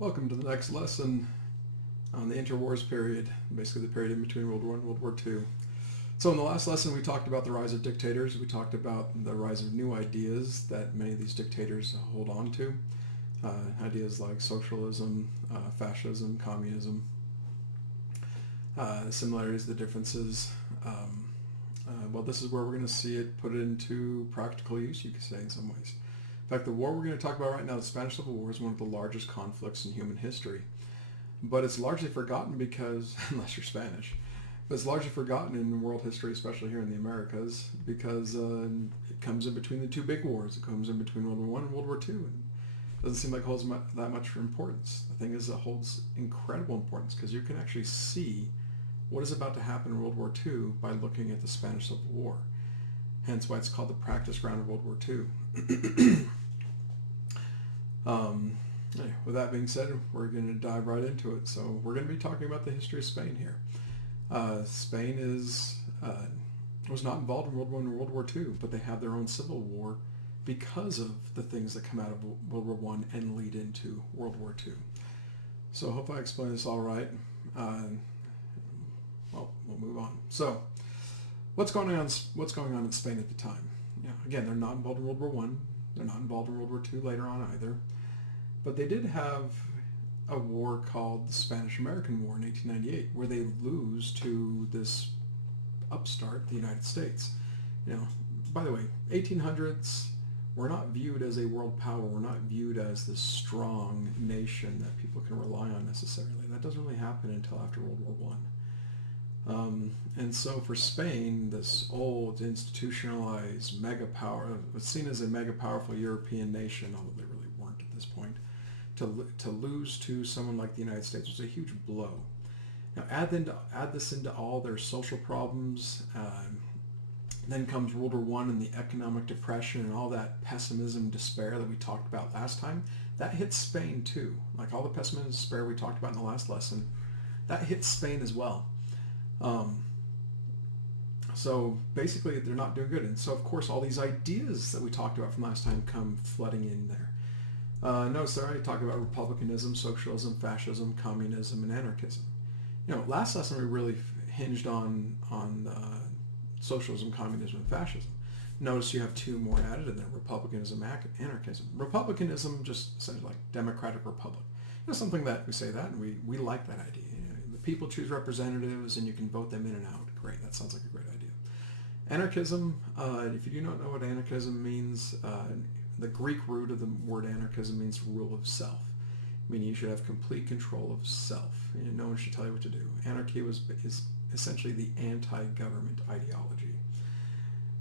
Welcome to the next lesson on the interwars period, basically the period in between World War I and World War II. So in the last lesson we talked about the rise of dictators. We talked about the rise of new ideas that many of these dictators hold on to. Ideas like socialism, fascism, communism, the similarities, the differences. Well, this is where we're going to see it put into practical use, you could say, in some ways. In fact, the war we're going to talk about right now, the Spanish Civil War, is one of the largest conflicts in human history. But it's largely forgotten because, unless you're Spanish, but it's largely forgotten in world history, especially here in the Americas, because it comes in between the two big wars. It comes in between World War I and World War II. And it doesn't seem like it holds that much importance. The thing is, it holds incredible importance because you can actually see what is about to happen in World War II by looking at the Spanish Civil War. Hence why it's called the practice ground of World War II. With that being said, we're going to dive right into it. So we're going to be talking about the history of Spain here. Spain was not involved in World War I and World War II, but they have their own civil war because of the things that come out of World War I and lead into World War II. So I hope I explained this all right. We'll move on. So what's going on in Spain at the time? Again, they're not involved in World War I. They're not involved in World War II later on either. But they did have a war called the Spanish-American War in 1898, where they lose to this upstart, the United States. By the way, 1800s, we're not viewed as a world power. We're not viewed as this strong nation that people can rely on necessarily. That doesn't really happen until after World War I. And so for Spain, this old institutionalized mega power was seen as a mega powerful European nation, although they really weren't at this point. To lose to someone like the United States was a huge blow. Now add this into all their social problems. Then comes World War I and the economic depression and all that pessimism, despair that we talked about last time. That hits Spain too. Like all the pessimism and despair we talked about in the last lesson, that hits Spain as well. So basically they're not doing good. And so of course all these ideas that we talked about from last time come flooding in there. Notice there I talked about republicanism, socialism, fascism, communism, and anarchism. Last lesson we really hinged on socialism, communism, and fascism. Notice you have two more added in there: republicanism, anarchism. Republicanism just sounds like democratic republic. Something that we say that, and we like that idea. The people choose representatives, and you can vote them in and out. Great, that sounds like a great idea. Anarchism. If you do not know what anarchism means. The Greek root of the word anarchism means rule of self, meaning you should have complete control of self. No one should tell you what to do. Anarchy is essentially the anti-government ideology.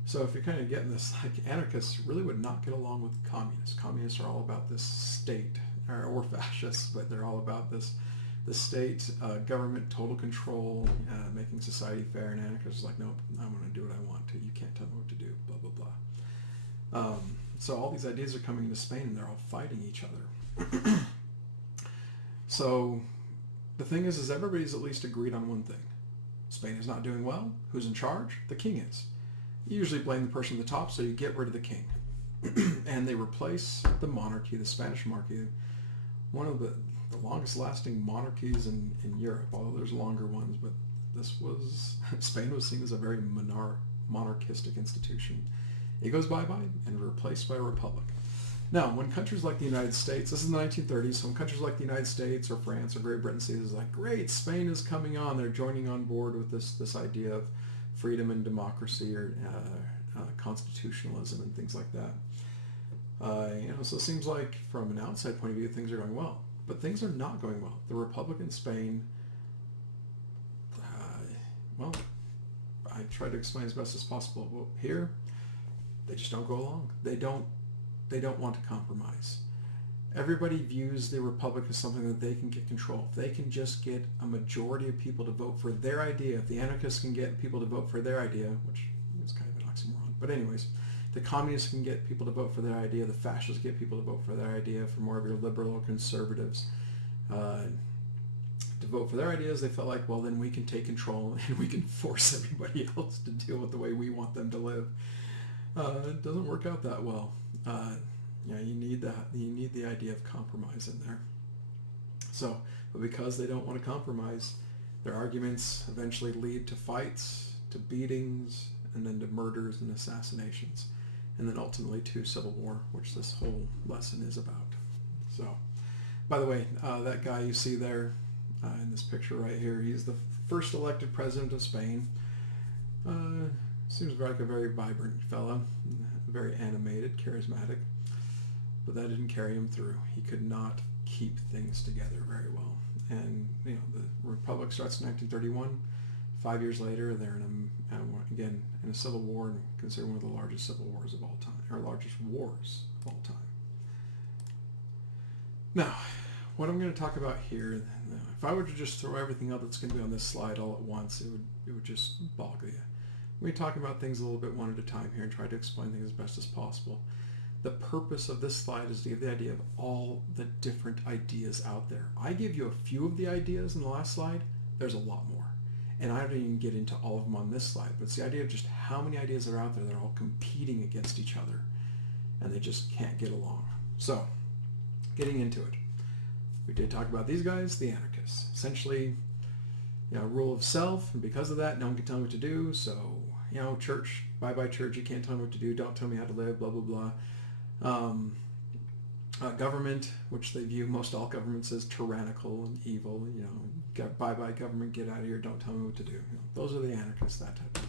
So if you're kind of getting this, like anarchists really would not get along with communists. Communists are all about this state, or fascists, but they're all about the state, government, total control, making society fair. And anarchists are like, nope, I'm going to do what I want to. You can't tell me what to do, blah, blah, blah. So all these ideas are coming into Spain and they're all fighting each other. So the thing is everybody's at least agreed on one thing. Spain is not doing well. Who's in charge? The king is. You usually blame the person at the top, so you get rid of the king. And they replace the monarchy, the Spanish monarchy, one of the longest lasting monarchies in Europe, although there's longer ones, but Spain was seen as a very monarchistic institution. It goes bye-bye and replaced by a republic. Now, when countries like the United States, this is the 1930s, so when countries like the United States or France or Great Britain see this, like, great, Spain is coming on, they're joining on board with this idea of freedom and democracy or constitutionalism and things like that. So it seems like from an outside point of view, things are going well. But things are not going well. The Republic in Spain, I tried to explain as best as possible. Well, here, they just don't go along. They don't want to compromise. Everybody views the Republic as something that they can get control. If they can just get a majority of people to vote for their idea, if the anarchists can get people to vote for their idea, which is kind of an oxymoron, but anyways, the communists can get people to vote for their idea, the fascists get people to vote for their idea, for more of your liberal or conservatives to vote for their ideas, they felt like, well, then we can take control and we can force everybody else to deal with the way we want them to live. It doesn't work out that well. You need the idea of compromise in there. So, but because they don't want to compromise, their arguments eventually lead to fights, to beatings, and then to murders and assassinations, and then ultimately to civil war, which this whole lesson is about. So, by the way, that guy you see there in this picture right here, he's the first elected president of Spain. Seems like a very vibrant fella, very animated, charismatic, but that didn't carry him through. He could not keep things together very well. And the Republic starts in 1931. 5 years later, they're in a civil war, and considered one of the largest civil wars of all time, or largest wars of all time. Now, what I'm going to talk about here, if I were to just throw everything up that's going to be on this slide all at once, it would just boggle you. We're talking about things a little bit one at a time here and try to explain things as best as possible. The purpose of this slide is to give the idea of all the different ideas out there. I give you a few of the ideas in the last slide. There's a lot more. And I don't even get into all of them on this slide, but it's the idea of just how many ideas are out there that are all competing against each other, and they just can't get along. So, getting into it. We did talk about these guys, the anarchists. Essentially, rule of self, and because of that, no one can tell me what to do, so, church, bye-bye church, you can't tell me what to do, don't tell me how to live, blah, blah, blah. Government, which they view most all governments as tyrannical and evil, bye-bye government, get out of here, don't tell me what to do. Those are the anarchists, that type of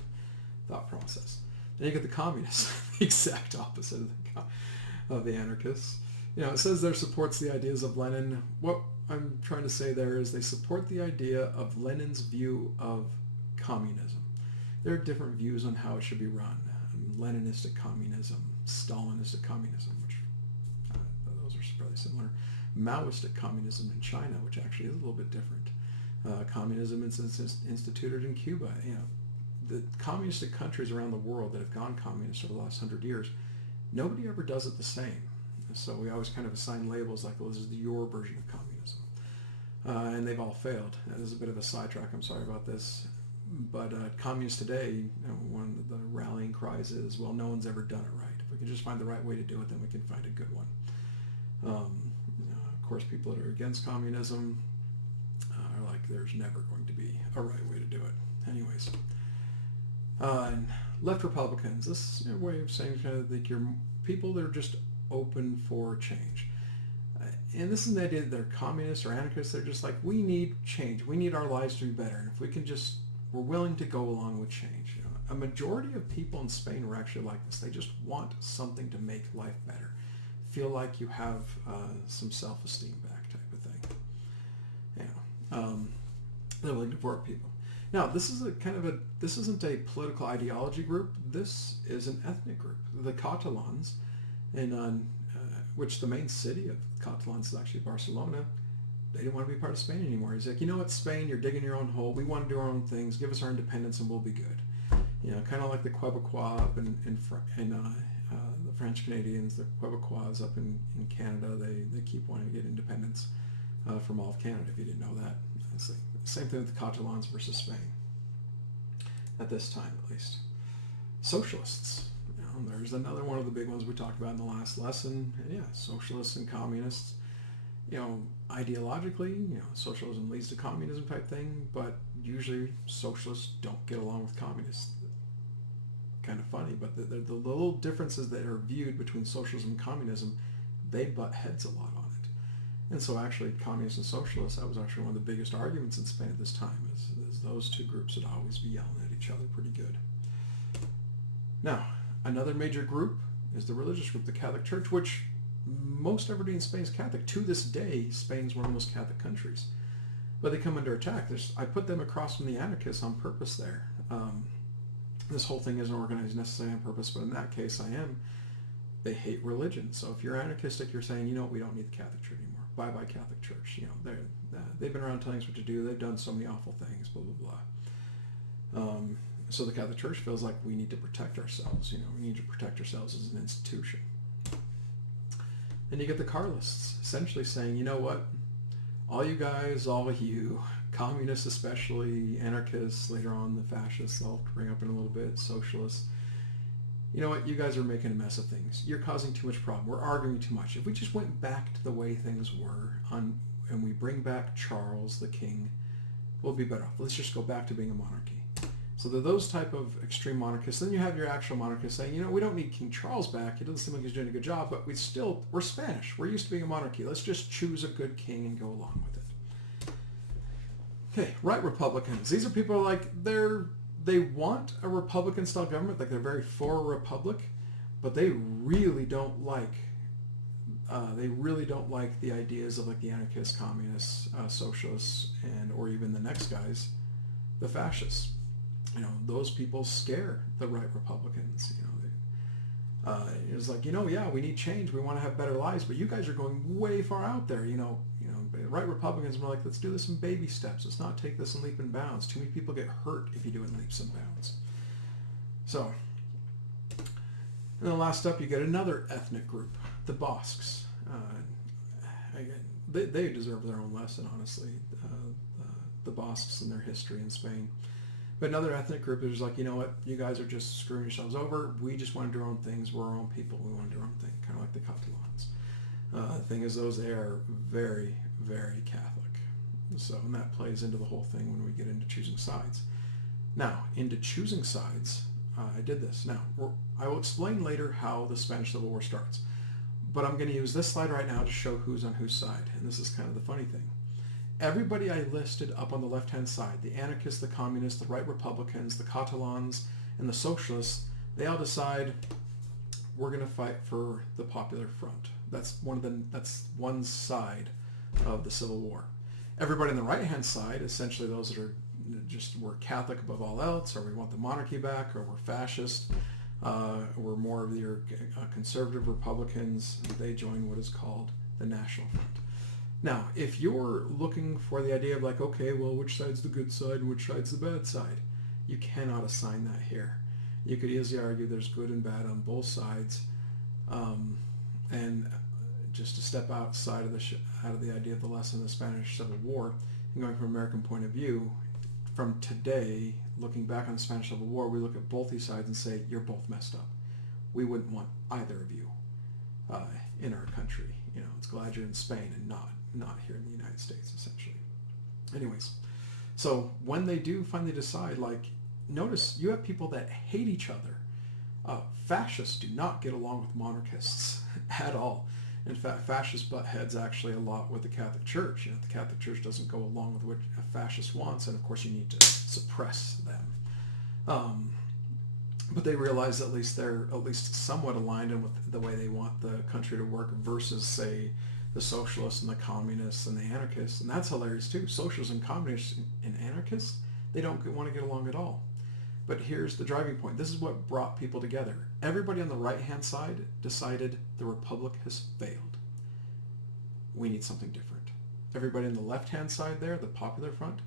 thought process. Then you get the communists, the exact opposite of the anarchists. It says there supports the ideas of Lenin. What I'm trying to say there is they support the idea of Lenin's view of communism. There are different views on how it should be run. Leninistic communism, Stalinistic communism, which those are fairly similar. Maoistic communism in China, which actually is a little bit different. Communism is instituted in Cuba. The communistic countries around the world that have gone communist over the last 100 years, nobody ever does it the same. So we always kind of assign labels like, well, this is your version of communism. And they've all failed. That is a bit of a sidetrack. I'm sorry about this. But communists today, one of the rallying cries is, well, no one's ever done it right. If we can just find the right way to do it, then we can find a good one. Of course, people that are against communism are like, there's never going to be a right way to do it. Anyways. And left Republicans, this is a way of saying kind of like you're people that are just open for change. And this is the idea that they're communists or anarchists. They're just like, we need change. We need our lives to be better. And if we can just, we're willing to go along with change. A majority of people in Spain were actually like this. They just want something to make life better. Feel like you have some self-esteem back type of thing. They're willing to support people. Now, this is this isn't a political ideology group. This is an ethnic group. The Catalans, which the main city of Catalans is actually Barcelona, they didn't want to be part of Spain anymore. He's like, you know what, Spain, you're digging your own hole. We want to do our own things. Give us our independence and we'll be good. Kind of like the Quebecois up in the French Canadians, the Quebecois up in Canada, they keep wanting to get independence from all of Canada, if you didn't know that. It's the same thing with the Catalans versus Spain, at this time at least. Socialists. There's another one of the big ones we talked about in the last lesson. Yeah, socialists and communists. Ideologically, socialism leads to communism type thing, but usually socialists don't get along with communists. Kind of funny, but the little differences that are viewed between socialism and communism, they butt heads a lot on it. And so actually, communists and socialists, that was actually one of the biggest arguments in Spain at this time, is those two groups would always be yelling at each other pretty good. Now, another major group is the religious group, the Catholic Church, which most everybody in Spain is Catholic. To this day, Spain's one of the most Catholic countries. But they come under attack. I put them across from the anarchists on purpose there. This whole thing isn't organized necessarily on purpose, but in that case I am. They hate religion. So if you're anarchistic, you're saying, we don't need the Catholic Church anymore. Bye-bye Catholic Church. They've been around telling us what to do. They've done so many awful things, blah, blah, blah. So the Catholic Church feels like we need to protect ourselves. We need to protect ourselves as an institution. And you get the Carlists essentially saying, you know what? All you guys, all of you, communists especially, anarchists, later on the fascists, I'll bring up in a little bit, socialists, you know what? You guys are making a mess of things. You're causing too much problem. We're arguing too much. If we just went back to the way things were and we bring back Charles the king, we'll be better off. Let's just go back to being a monarchy. So they're those type of extreme monarchists. Then you have your actual monarchists saying, we don't need King Charles back. It doesn't seem like he's doing a good job, but we're Spanish. We're used to being a monarchy. Let's just choose a good king and go along with it. Okay, right Republicans. These are people like they want a Republican style government, like they're very for a republic, but they really don't like the ideas of like the anarchists, communists, socialists, or even the next guys, the fascists. Those people scare the right Republicans. It's like, yeah, we need change. We want to have better lives, but you guys are going way far out there. Right Republicans are like, let's do this in baby steps. Let's not take this in leap and bounds. Too many people get hurt if you do it in leaps and bounds. So, and then last up, you get another ethnic group, the Basques. Again, they deserve their own lesson, honestly. The Basques and their history in Spain. But another ethnic group is like, you know what, you guys are just screwing yourselves over. We just want to do our own things. We're our own people. We want to do our own thing, kind of like the Catalans. The thing is, they are very, very Catholic. So, and that plays into the whole thing when we get into choosing sides. Now, into choosing sides, I did this. Now, I will explain later how the Spanish Civil War starts. But I'm going to use this slide right now to show who's on whose side. And this is kind of the funny thing. Everybody I listed up on the left-hand side, the anarchists, the communists, the right Republicans, the Catalans, and the socialists, they all decide we're going to fight for the Popular Front. That's one side of the Civil War. Everybody on the right-hand side, essentially those that are we're Catholic above all else, or we want the monarchy back, or we're fascist, we're more of your conservative Republicans, they join what is called the National Front. Now, if you're looking for the idea of like, okay, well, which side's the good side and which side's the bad side, you cannot assign that here. You could easily argue there's good and bad on both sides, and just to step outside of the idea of the lesson of the Spanish Civil War, and going from an American point of view, from today, looking back on the Spanish Civil War, we look at both these sides and say, you're both messed up. We wouldn't want either of you in our country. It's glad you're in Spain and not here in the United States, essentially. Anyways, so when they do finally decide, like, notice you have people that hate each other. Fascists do not get along with monarchists at all. In fact, fascists butt heads actually a lot with the Catholic Church. The Catholic Church doesn't go along with what a fascist wants, and of course you need to suppress them. But they realize at least they're at least somewhat aligned in with the way they want the country to work versus, say, the socialists and the communists and the anarchists. And that's hilarious too. Socialists and communists and anarchists, they don't want to get along at all. But here's the driving point. This is what brought people together. Everybody on the right-hand side decided the Republic has failed. We need something different. Everybody on the left-hand side there, the Popular Front,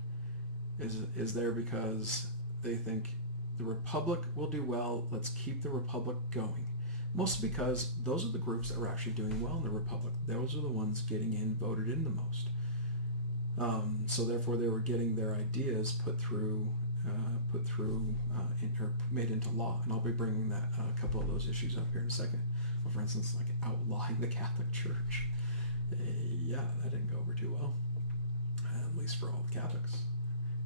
is there because they think the Republic will do well. Let's keep the Republic going. Mostly because those are the groups that were actually doing well in the Republic. Those are the ones getting voted in the most. So therefore they were getting their ideas put through or made into law. And I'll be bringing that a couple of those issues up here in a second. Well, for instance, like outlawing the Catholic Church. Yeah, that didn't go over too well. At least for all the Catholics.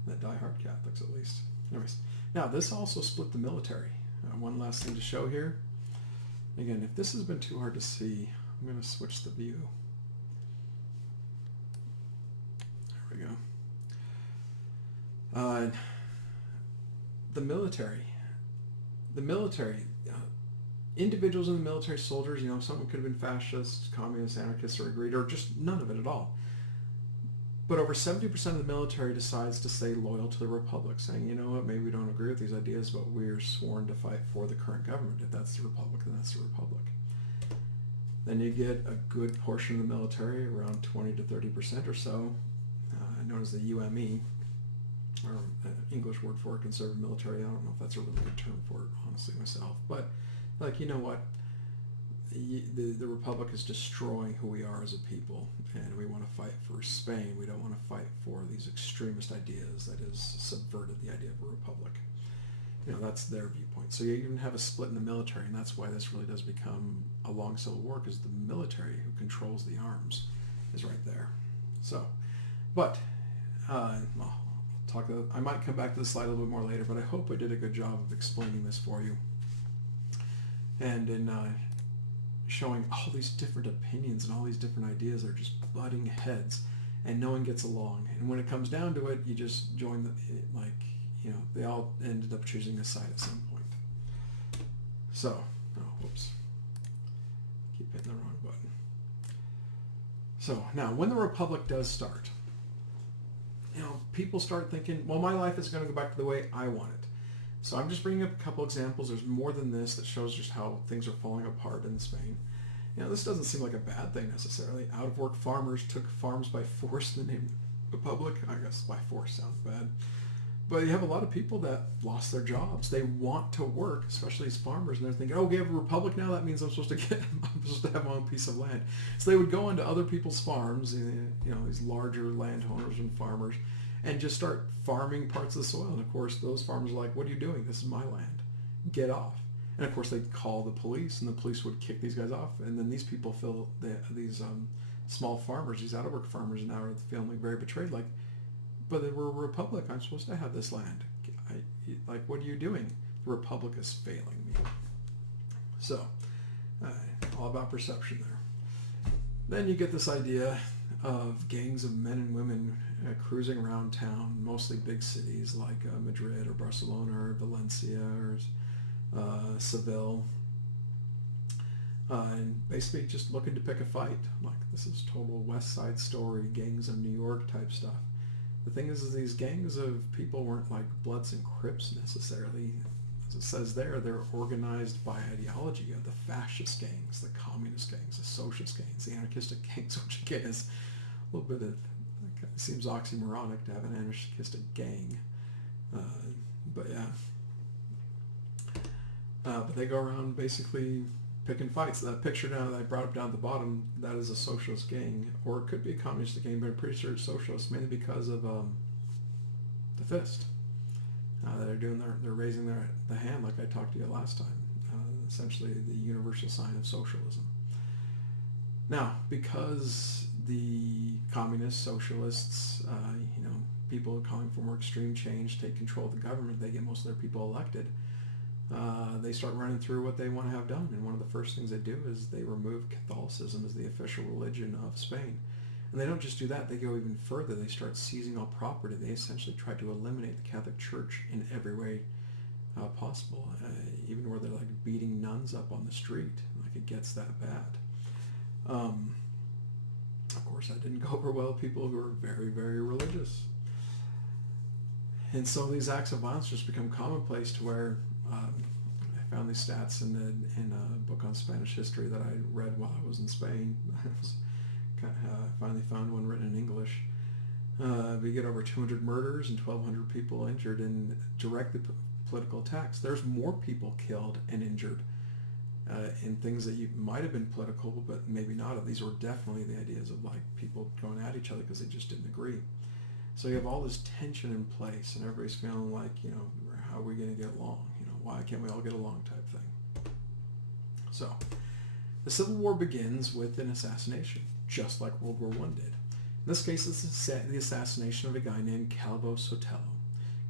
The die-hard Catholics, at least. Anyways, now this also split the military. One last thing to show here. Again, if this has been too hard to see, I'm going to switch the view. There we go. The military, individuals in the military, soldiers, someone could have been fascists, communists, anarchists, or agreed, or just none of it at all. But over 70% of the military decides to stay loyal to the Republic, saying, you know what, maybe we don't agree with these ideas, but we're sworn to fight for the current government. If that's the Republic, then that's the Republic. Then you get a good portion of the military, around 20 to 30% or so, known as the UME, or English word for conservative military. I don't know if that's a really good term for it, honestly, myself. But, like, you know what? The Republic is destroying who we are as a people, and we want to fight for Spain. We don't want to fight for these extremist ideas that has subverted the idea of a republic. That's their viewpoint. So you even have a split in the military, and that's why this really does become a long civil war, because the military, who controls the arms, is right there. So, but I'll I might come back to this slide a little bit more later, but I hope I did a good job of explaining this for you, and in showing all these different opinions and all these different ideas are just butting heads, and no one gets along. And when it comes down to it, you just join they all ended up choosing a side at some point. So, whoops, keep hitting the wrong button. So now, when the Republic does start, people start thinking, well, my life is going to go back to the way I want it. So I'm just bringing up a couple examples. There's more than this that shows just how things are falling apart in Spain. This doesn't seem like a bad thing necessarily. Out-of-work farmers took farms by force in the name of the Republic. I guess by force sounds bad. But you have a lot of people that lost their jobs. They want to work, especially as farmers, and they're thinking, oh, we have a republic now. That means I'm supposed to have my own piece of land. So they would go into other people's farms, these larger landowners and farmers, and just start farming parts of the soil. And of course, those farmers are like, what are you doing? This is my land. Get off. And of course, they'd call the police, and the police would kick these guys off. And then these people feel these small farmers, these out-of-work farmers, now are feeling very betrayed. Like, but we're a republic. I'm supposed to have this land. What are you doing? The republic is failing me. So, all about perception there. Then you get this idea of gangs of men and women cruising around town, mostly big cities like Madrid or Barcelona or Valencia or Seville, and basically just looking to pick a fight. Like, this is total West Side Story, gangs of New York type stuff. The thing is these gangs of people weren't like Bloods and Crips necessarily. As it says there, they're organized by ideology. You have the fascist gangs, the communist gangs, the socialist gangs, the anarchistic gangs, which again is a little bit of, it seems oxymoronic to have an anarchistic gang. But yeah. But they go around basically picking fights. That picture now that I brought up down at the bottom, that is a socialist gang, or it could be a communist gang, but I'm pretty sure it's socialist, mainly because of the fist. They're raising the hand like I talked to you last time. Essentially the universal sign of socialism. Now, because the communists, socialists, people calling for more extreme change, take control of the government, they get most of their people elected. They start running through what they want to have done, and one of the first things they do is they remove Catholicism as the official religion of Spain. And they don't just do that, they go even further. They start seizing all property. They essentially try to eliminate the Catholic Church in every way possible, even where they're like beating nuns up on the street. Like, it gets that bad. Of course, that didn't go over well with people who are very, very religious. And so these acts of violence just become commonplace to where I found these stats in a book on Spanish history that I read while I was in Spain. I finally found one written in English. We get over 200 murders and 1,200 people injured in direct political attacks. There's more people killed and injured in things that might have been political, but maybe not. These were definitely the ideas of like people going at each other because they just didn't agree. So you have all this tension in place, and everybody's feeling like, how are we going to get along? Why can't we all get along type thing? So the Civil War begins with an assassination, just like World War I did. In this case, it's the assassination of a guy named Calvo Sotelo.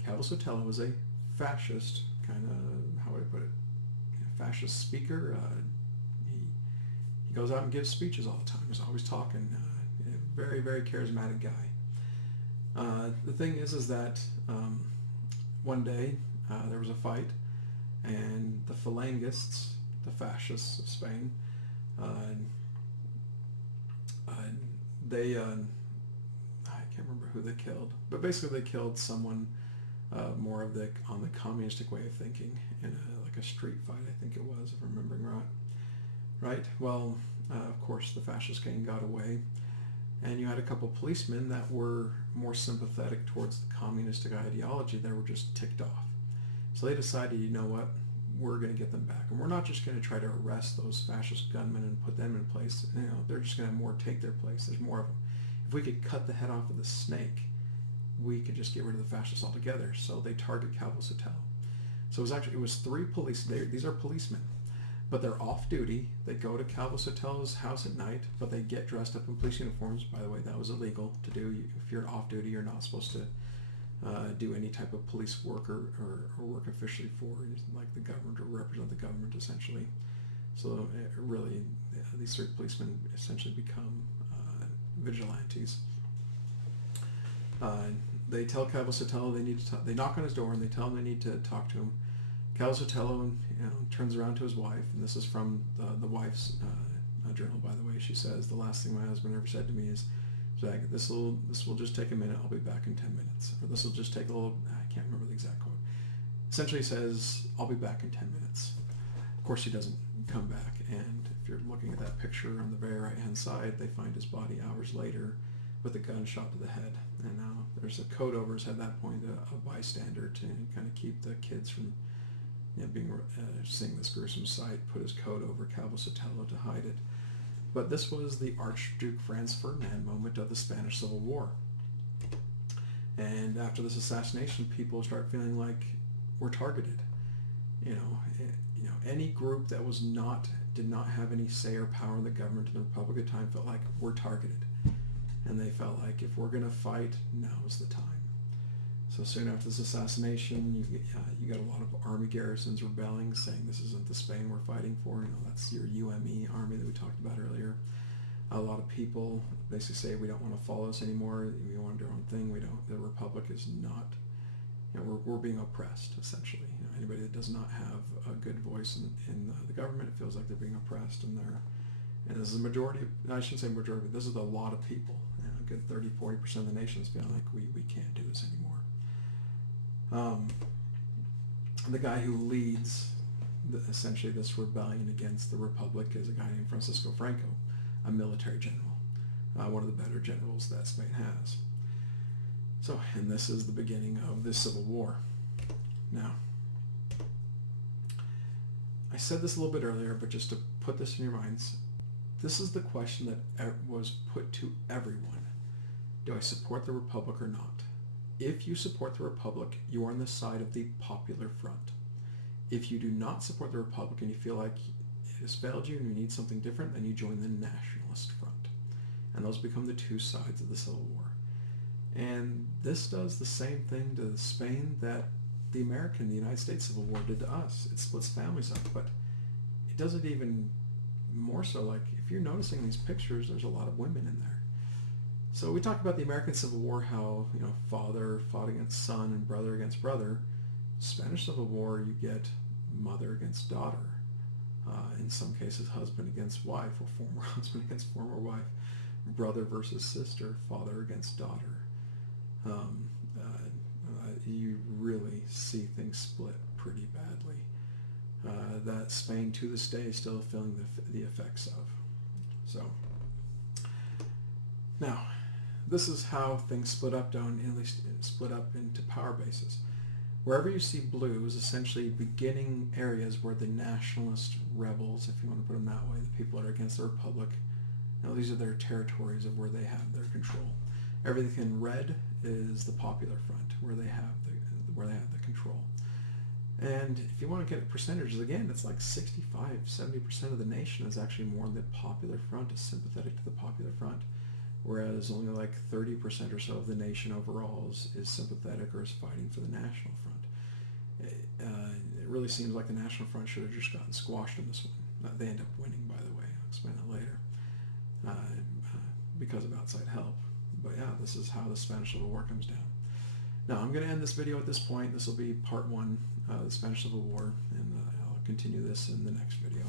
Calvo Sotelo was a fascist, kind of, how would I put it, fascist speaker. He goes out and gives speeches all the time. He's always talking. Very, very charismatic guy. The thing is that one day there was a fight, and the Phalangists, the fascists of Spain, they, I can't remember who they killed, but basically they killed someone more of on the communistic way of thinking in like a street fight, I think it was, if I'm remembering right. Well, of course, the fascist gang got away, and you had a couple policemen that were more sympathetic towards the communistic ideology. They were just ticked off. So they decided, you know what, we're going to get them back. And we're not just going to try to arrest those fascist gunmen and put them in place. They're just going to more take their place. There's more of them. If we could cut the head off of the snake, we could just get rid of the fascists altogether. So they target Calvo Sotelo. So it was three police. These are policemen. but they're off duty. They go to Calvo Sotelo's house at night, but they get dressed up in police uniforms. By the way, that was illegal to do. If you're off duty, you're not supposed to do any type of police work or work officially for like the government or represent the government essentially. So really, these three policemen essentially become vigilantes. They tell Calvo Sotelo they need to talk. They knock on his door and they tell him they need to talk to him. Calvo Sotelo, turns around to his wife, and this is from the wife's journal, by the way. She says, "The last thing my husband ever said to me is, Zach, this will just take a minute. I'll be back in 10 minutes." Or this will just take a little. I can't remember the exact quote. Essentially says, "I'll be back in 10 minutes." Of course, he doesn't come back, and if you're looking at that picture on the very right-hand side, they find his body hours later with a gunshot to the head. And now there's a coat over his head at that point, a bystander to kind of keep the kids from being seeing this gruesome sight, put his coat over Calvo Sotelo to hide it. But this was the Archduke Franz Ferdinand moment of the Spanish Civil War. And after this assassination, people start feeling like we're targeted. Any group that did not have any say or power in the government in the Republic at the time felt like we're targeted. And they felt like if we're going to fight, now is the time. So soon after this assassination, you got a lot of army garrisons rebelling, saying this isn't the Spain we're fighting for. That's your UME army that we talked about earlier. A lot of people basically say we don't want to follow us anymore. We want to do our own thing. The Republic is not. We're being oppressed essentially. Anybody that does not have a good voice in the government, it feels like they're being oppressed, and this is a majority. I shouldn't say majority, but this is a lot of people. A good 30-40% of the nation is feeling like we can't do this anymore. The guy who leads essentially this rebellion against the Republic is a guy named Francisco Franco, a military general, one of the better generals that Spain has. So, and this is the beginning of the Civil War. Now, I said this a little bit earlier, but just to put this in your minds, this is the question that was put to everyone. Do I support the Republic or not? If you support the Republic, you are on the side of the Popular Front. If you do not support the Republic and you feel like it has failed you and you need something different, then you join the Nationalist Front. And those become the two sides of the Civil War. And this does the same thing to Spain that the United States Civil War did to us. It splits families up, but it does it even more so. Like, if you're noticing these pictures, there's a lot of women in there. So we talked about the American Civil War, how father fought against son and brother against brother. Spanish Civil War, you get mother against daughter. In some cases, husband against wife, or former husband against former wife. Brother versus sister, father against daughter. You really see things split pretty badly. That Spain to this day is still feeling the effects of. So now, this is how things split up into power bases. Wherever you see blue is essentially beginning areas where the nationalist rebels, if you want to put them that way, the people that are against the Republic, these are their territories of where they have their control. Everything in red is the Popular Front, where they have the control. And if you want to get percentages, again, it's like 65-70% of the nation is actually more on the Popular Front, is sympathetic to the Popular Front, whereas only like 30% or so of the nation overall is sympathetic or is fighting for the National Front. It really seems like the National Front should have just gotten squashed in this one. They end up winning, by the way. I'll explain that later. Because of outside help. But yeah, this is how the Spanish Civil War comes down. Now, I'm going to end this video at this point. This will be part 1 of the Spanish Civil War, and I'll continue this in the next video.